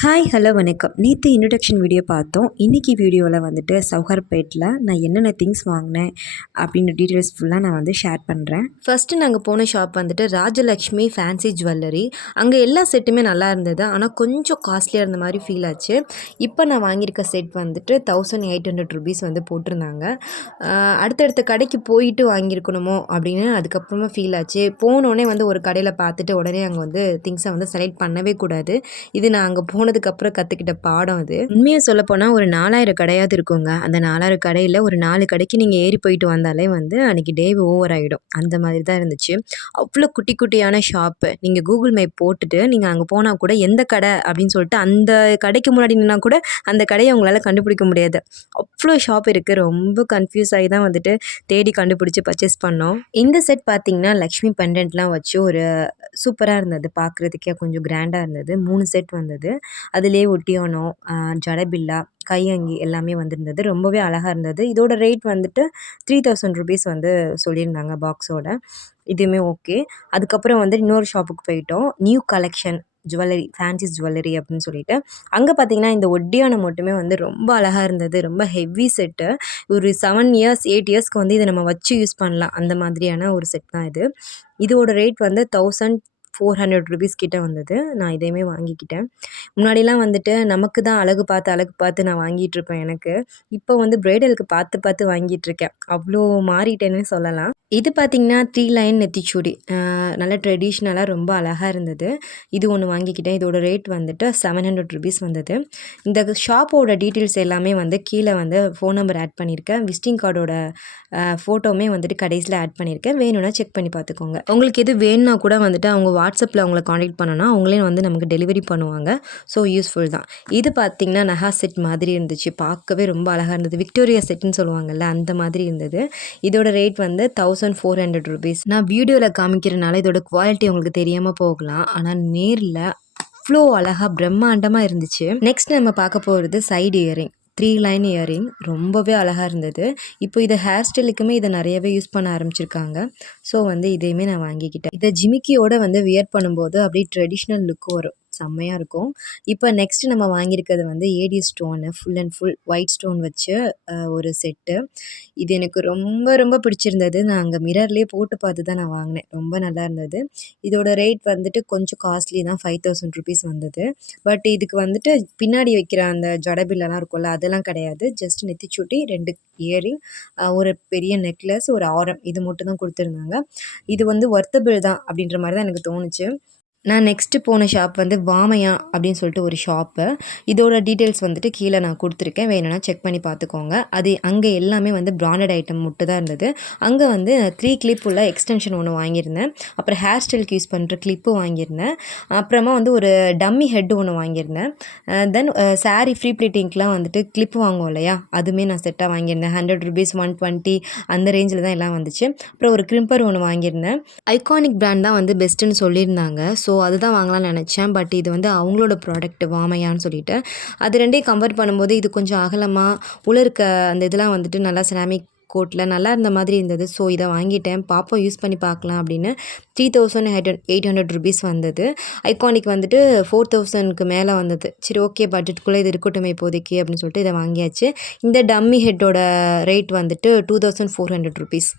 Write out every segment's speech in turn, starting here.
Hi hello வணக்கம். நேற்று introduction video பார்த்தோம். இன்றைக்கி வீடியோவில் வந்துட்டு சவுகார்பேட்டில் நான் என்னென்ன திங்ஸ் வாங்கினேன் அப்படின்ற டீட்டெயில்ஸ் ஃபுல்லாக நான் வந்து ஷேர் பண்ணுறேன். ஃபஸ்ட்டு நாங்கள் போன ஷாப் வந்துட்டு ராஜலக்ஷ்மி ஃபேன்சி ஜுவல்லரி. அங்கே எல்லா செட்டுமே நல்லா இருந்தது, ஆனால் கொஞ்சம் காஸ்ட்லியாக இருந்த மாதிரி ஃபீல் ஆச்சு. இப்போ நான் வாங்கியிருக்க செட் வந்துட்டு 1800 ருபீஸ் வந்து போட்டிருந்தாங்க. அடுத்தடுத்த கடைக்கு போயிட்டு வாங்கியிருக்கணுமோ அப்படின்னு அதுக்கப்புறமா ஃபீல் ஆச்சு. போனோடனே வந்து ஒரு கடையில் பார்த்துட்டு உடனே அங்கே வந்து திங்ஸை வந்து செலக்ட் பண்ணவே கூடாது. இது நான் அங்கே போனதுக்கப்புறம் கற்றுக்கிட்ட பாடம் அது. உண்மையை சொல்லப்போனால் ஒரு 4000 கடையாவது இருக்குங்க. அந்த 4000 கடையில் ஒரு 4 கடைக்கு நீங்கள் ஏறி போயிட்டு வந்தாலே வந்து அன்றைக்கி டே ஓவர் ஆகிடும். அந்த மாதிரி தான் இருந்துச்சு. அவ்வளோ குட்டி குட்டியான ஷாப்பு. நீங்கள் கூகுள் மேப் போட்டுட்டு நீங்கள் அங்கே போனால் கூட எந்த கடை அப்படின்னு சொல்லிட்டு அந்த கடைக்கு முன்னாடி நின்னா கூட அந்த கடையை உங்களால் கண்டுபிடிக்க முடியாது. அவ்வளோ ஷாப் இருக்குது. ரொம்ப கன்ஃபியூஸ் ஆகி தான் வந்துட்டு தேடி கண்டுபிடிச்சி பர்ச்சேஸ் பண்ணோம். இந்த செட் பார்த்திங்கன்னா லக்ஷ்மி பெண்டன்ட்லாம் வச்சு ஒரு சூப்பராக இருந்தது. பார்க்குறதுக்கே கொஞ்சம் கிராண்டாக இருந்தது. 3 செட் வந்தது. அதிலே ஒட்டியானம், ஜடபில்லா, கையங்கி எல்லாமே வந்திருந்தது. ரொம்பவே அழகாக இருந்தது. இதோட ரேட் வந்துட்டு 3000 ருபீஸ் வந்து சொல்லியிருந்தாங்க பாக்ஸோட. இதுவுமே ஓகே. அதுக்கப்புறம் வந்து இன்னொரு ஷாப்புக்கு போயிட்டோம். New collection jewellery, fancy jewellery அப்படின்னு சொல்லிட்டு. அங்கே பார்த்தீங்கன்னா இந்த ஒட்டியானம் மட்டுமே வந்து ரொம்ப அழகாக இருந்தது. ரொம்ப ஹெவி செட்டு. ஒரு 7 இயர்ஸ் 8 இயர்ஸ்க்கு வந்து இதை நம்ம வச்சு யூஸ் பண்ணலாம். அந்த மாதிரியான ஒரு செட் தான் இது. இதோட ரேட் வந்து 1400 ருபீஸ் கிட்ட வந்தது. நான் இதையுமே வாங்கிக்கிட்டேன். முன்னாடிலாம் வந்துட்டு நமக்கு தான் அழகு பார்த்து நான் வாங்கிட்டுருப்பேன் எனக்கு. இப்போ வந்து பிரைடலுக்கு பார்த்து வாங்கிட்டுருக்கேன். அவ்வளோ மாறிட்டேன்னு சொல்லலாம். இது பார்த்திங்கன்னா 3 லைன் நெத்திச்சூடி. நல்ல ட்ரெடிஷ்னலாக ரொம்ப அழகாக இருந்தது. இது ஒன்று வாங்கிக்கிட்டேன். இதோட ரேட் வந்துட்டு 700 ருபீஸ் வந்தது. இந்த ஷாப்போட டீட்டெயில்ஸ் எல்லாமே வந்து கீழே வந்து ஃபோன் நம்பர் ஆட் பண்ணியிருக்கேன். விசிட்டிங் கார்டோட ஃபோட்டோவுமே வந்துட்டு கடைசியில் ஆட் பண்ணியிருக்கேன். வேணும்னா செக் பண்ணி பார்த்துக்கோங்க. உங்களுக்கு எது வேணும்னா கூட வந்துட்டு அவங்க வாட்ஸ்அப்பில் அவங்கள காண்டாக்ட் பண்ணோன்னா அவங்களே வந்து நமக்கு டெலிவரி பண்ணுவாங்க. ஸோ யூஸ்ஃபுல் தான். இது பார்த்திங்கன்னா நஹா செட் மாதிரி இருந்துச்சு. பார்க்கவே ரொம்ப அழகாக இருந்தது. விக்டோரியா செட்டுன்னு சொல்லுவாங்கள்ல, அந்த மாதிரி இருந்தது. இதோட ரேட் வந்து 1400 ருபீஸ். நான் வீடியோவில் காமிக்கிறனால இதோட குவாலிட்டி உங்களுக்கு தெரியாமல் போகலாம், ஆனால் நேரில் அவ்வளோ அழகாக பிரம்மாண்டமாக இருந்துச்சு. நெக்ஸ்ட் நம்ம பார்க்க போகிறது சைடு இயரிங். 3 லைன் இயரிங் ரொம்பவே அழகாக இருந்தது. இப்போ இதை ஹேர் ஸ்டைலுக்குமே இதை நிறையவே யூஸ் பண்ண ஆரம்பிச்சிருக்காங்க. ஸோ வந்து இதையுமே நான் வாங்கிக்கிட்டேன். இதை ஜிமிக்கியோட வந்து வியர் பண்ணும்போது அப்படியே ட்ரெடிஷ்னல் லுக் வரும். செம்மையாக இருக்கும். இப்போ நெக்ஸ்ட்டு நம்ம வாங்கியிருக்கிறது வந்து AD stone, full and full white stone வச்சு ஒரு செட்டு. இது எனக்கு ரொம்ப ரொம்ப பிடிச்சிருந்தது. நான் அங்கே மிரர்லேயே போட்டு பார்த்து தான் நான் வாங்கினேன். ரொம்ப நல்லா இருந்தது. இதோட ரேட் வந்துட்டு கொஞ்சம் காஸ்ட்லி தான். 5000 ருபீஸ் வந்தது. பட் இதுக்கு வந்துட்டு பின்னாடி வைக்கிற அந்த ஜடபில்லாம் இருக்கும்ல, அதெல்லாம் கிடையாது. ஜஸ்ட் நெத்திச்சுட்டி, 2 இயரிங், ஒரு பெரிய நெக்லஸ், ஒரு ஆரம், இது மட்டும் தான் கொடுத்துருந்தாங்க. இது வந்து ஒர்த்தபிள் தான் அப்படின்ற மாதிரி தான் எனக்கு தோணுச்சு. நான் நெக்ஸ்ட்டு போன ஷாப் வந்து வாமையா அப்படின்னு சொல்லிட்டு ஒரு ஷாப்பு. இதோட டீட்டெயில்ஸ் வந்துட்டு கீழே நான் கொடுத்துருக்கேன். வேணும்னா செக் பண்ணி பார்த்துக்கோங்க. அது அங்கே எல்லாமே வந்து பிராண்டட் ஐட்டம் மட்டும் தான் இருந்தது. அங்கே வந்து 3 கிளிப் உள்ள எக்ஸ்டென்ஷன் ஒன்று வாங்கியிருந்தேன். அப்புறம் ஹேர் ஸ்டைலுக்கு யூஸ் பண்ணுற கிளிப்பு வாங்கியிருந்தேன். அப்புறமா வந்து ஒரு டம்மி ஹெட்டு ஒன்று வாங்கியிருந்தேன். தென் சாரீ ஃப்ரீ ப்ளீட்டிங்க்கெலாம் வந்துட்டு கிளிப்பு வாங்குவோம் இல்லையா, அதுவுமே நான் செட்டாக வாங்கியிருந்தேன். 100 ருபீஸ், 120 அந்த ரேஞ்சில் தான் எல்லாம் வந்துச்சு. அப்புறம் ஒரு கிரிம்பர் ஒன்று வாங்கியிருந்தேன். ஐகானிக் பிராண்ட் தான் வந்து பெஸ்ட்டுன்னு சொல்லியிருந்தாங்க. ஸோ அதுதான் வாங்கலாம்னு நினச்சேன். பட் இது வந்து அவங்களோட ப்ராடக்ட் வாமையான்னு சொல்லிட்டு. அது 2யும் கம்பேர் பண்ணும்போது இது கொஞ்சம் அகலமாக உள்ள இருக்க அந்த இதெல்லாம் வந்துட்டு நல்லா செராமிக் கோட்டில் நல்லா இருந்த மாதிரி இருந்தது. ஸோ இதை வாங்கிட்டேன். பாப்பா யூஸ் பண்ணி பார்க்கலாம் அப்படின்னு. 3800 ருபீஸ் வந்தது. ஐகானிக் வந்துட்டு 4000க்கு மேலே வந்தது. சரி, ஓகே, பட்ஜெட்டுக்குள்ளே இது இருக்கட்டும் இப்போதைக்கு அப்படின்னு சொல்லிட்டு இதை வாங்கியாச்சு. இந்த டம்மி ஹெட்டோட ரேட் வந்துட்டு 2400 ருபீஸ்.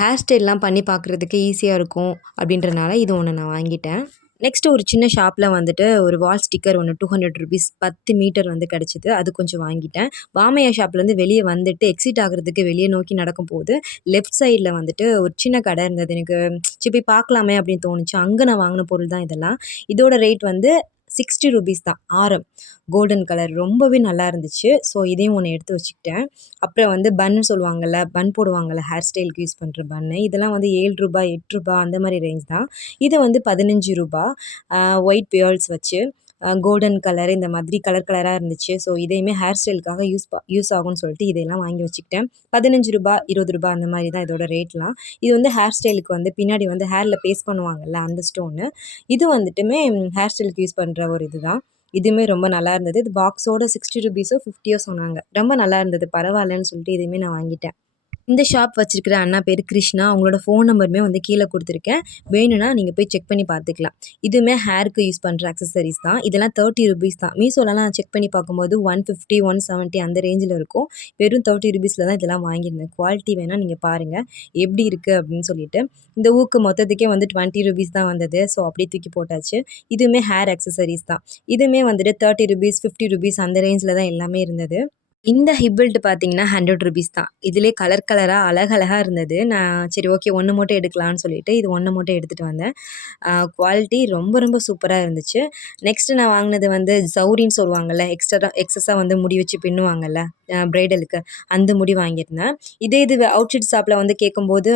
ஹேர் ஸ்டைல்லாம் பண்ணி பார்க்குறதுக்கு ஈஸியாக இருக்கும் அப்படின்றனால இது ஒன்று நான் வாங்கிட்டேன். நெக்ஸ்ட்டு ஒரு சின்ன ஷாப்பில் வந்துட்டு ஒரு வால் ஸ்டிக்கர் ஒன்று 200 ருபீஸ் 10 மீட்டர் வந்து கிடச்சிது. அது கொஞ்சம் வாங்கிட்டேன். வாமையா ஷாப்லேருந்து வெளியே வந்துட்டு எக்ஸிட் ஆகிறதுக்கு வெளியே நோக்கி நடக்கும்போது லெஃப்ட் சைடில் வந்துட்டு ஒரு சின்ன கடை இருந்தது. எனக்கு சரி போய் பார்க்கலாமே அப்படின்னு தோணுச்சு. அங்கே நான் வாங்கின பொருள் தான் இதெல்லாம். இதோட ரேட் வந்து 60 ருபீஸ் தான். ஆரம் கோல்டன் கலர் ரொம்பவே நல்லா இருந்துச்சு. ஸோ இதையும் ஒன்று எடுத்து வச்சுக்கிட்டேன். அப்புறம் வந்து பன்னு சொல்லுவாங்கள்ல, பன் போடுவாங்கள்ல ஹேர் ஸ்டைலுக்கு யூஸ் பண்ணுற பன்னு, இதெல்லாம் வந்து 7 ரூபாய் 8 ரூபாய் அந்த மாதிரி ரேஞ்ச் தான். இது வந்து 15 ரூபாய். ஒயிட் பியர்ல்ஸ் வச்சு கோல்டன் கலர் இந்த மாதிரி கலர் கலராக இருந்துச்சு. ஸோ இதையுமே ஹேர் ஸ்டைலுக்காக யூஸ் ஆகும்னு சொல்லிட்டு இதையெல்லாம் வாங்கி வச்சுக்கிட்டேன். 15 ரூபாய் 20 ரூபாய் அந்த மாதிரி தான் இதோட ரேட்லாம். இது வந்து ஹேர் ஸ்டைலுக்கு வந்து பின்னாடி வந்து ஹேரில் பேஸ்ட் பண்ணுவாங்கள்ல அந்த ஸ்டோனு. இது வந்துட்டுமே ஹேர் ஸ்டைலுக்கு யூஸ் பண்ணுற ஒரு இதுதான். இதுவுமே ரொம்ப நல்லா இருந்தது. இது பாக்ஸோட 60 ருபீஸோ 50யோ சொன்னாங்க. ரொம்ப நல்லா இருந்தது. பரவாயில்லன்னு சொல்லிட்டு இதையுமே நான் வாங்கிட்டேன். இந்த ஷாப் வச்சிருக்கிற அண்ணா பேர் கிருஷ்ணா. அவங்களோட ஃபோன் நம்பருமே வந்து கீழே கொடுத்துருக்கேன். வேணும்னா நீங்கள் போய் செக் பண்ணி பார்த்துக்கலாம். இதுவுமே ஹேருக்கு யூஸ் பண்ணுற அக்சசரிஸ் தான். இதெல்லாம் ₹30 தான். மீஷோலலாம் நான் செக் பண்ணி பார்க்கும்போது 150, 170 அந்த ரேஞ்சில் இருக்கும். வெறும் ₹30 தான் இதெல்லாம் வாங்கியிருந்தேன். குவாலிட்டி வேணால் நீங்கள் பாருங்கள் எப்படி இருக்குது அப்படின்னு சொல்லிட்டு. இந்த ஊக்கு மொத்தத்துக்கே வந்து ₹20 தான் வந்தது. ஸோ அப்படியே தூக்கி போட்டாச்சு. இதுவுமே ஹேர் அக்சசரிஸ் தான். இதுவுமே வந்துட்டு ₹30, ₹50 அந்த ரேஞ்சில் தான் எல்லாமே இருந்தது. இந்த ஹிப் பெல்ட் பார்த்தீங்கன்னா ₹100 தான். இதிலே கலர் கலரா அழகழகா இருந்தது. நான் சரி ஓகே 1 மட்டும் எடுக்கலான்னு சொல்லிட்டு இது 1 மட்டும் எடுத்துட்டு வந்தேன். குவாலிட்டி ரொம்ப ரொம்ப சூப்பரா இருந்துச்சு. நெக்ஸ்ட்டு நான் வாங்கினது வந்து ஜவுரின்னு சொல்லுவாங்கல்ல, எக்ஸஸா வந்து முடி வச்சு பின்னுவாங்கல்ல பிரைடலுக்கு, அந்த முடி வாங்கியிருந்தேன். இது அவுட்ஃபிட் ஷாப்பில் வந்து கேட்கும்போது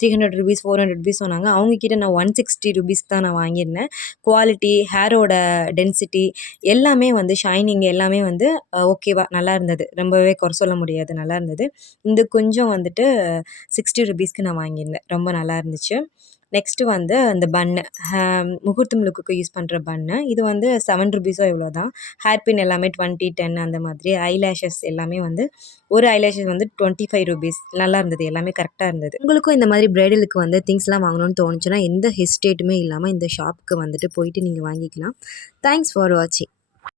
₹300, ₹400 சொன்னாங்க. அவங்க கிட்ட நான் ₹160 தான் நான் வாங்கியிருந்தேன். குவாலிட்டி, ஹேரோட டென்சிட்டி எல்லாமே வந்து ஷைனிங் எல்லாமே வந்து ஓகேவா நல்லா இருந்தது. ரொம்பவே குறை சொல்ல முடியாது. நல்லா இருந்தது. இந்த கொஞ்சம் வந்துட்டு ₹60க்கு நான் வாங்கியிருந்தேன். ரொம்ப நல்லா இருந்துச்சு. நெக்ஸ்ட்டு வந்து அந்த பன்னு முகூர்த்தம் லுக்குக்கு யூஸ் பண்ணுற பன்னு. இது வந்து ₹7 இவ்வளோ தான். ஹேர் பின் எல்லாமே 20, 10 அந்த மாதிரி. ஐலேஷஸ் எல்லாமே வந்து ஒரு ஐலேஷஸ் வந்து ₹25 நல்லா இருந்தது. எல்லாமே கரெக்டாக இருந்தது. உங்களுக்கும் இந்த மாதிரி பிரைடலுக்கு வந்து திங்ஸ்லாம் வாங்கணும்னு தோணுச்சுன்னா எந்த ஹெசிடேட்டுமே இல்லாமல் இந்த ஷாப்புக்கு வந்துட்டு போயிட்டு நீங்கள் வாங்கிக்கலாம். தேங்க்ஸ் ஃபார் வாட்சிங்.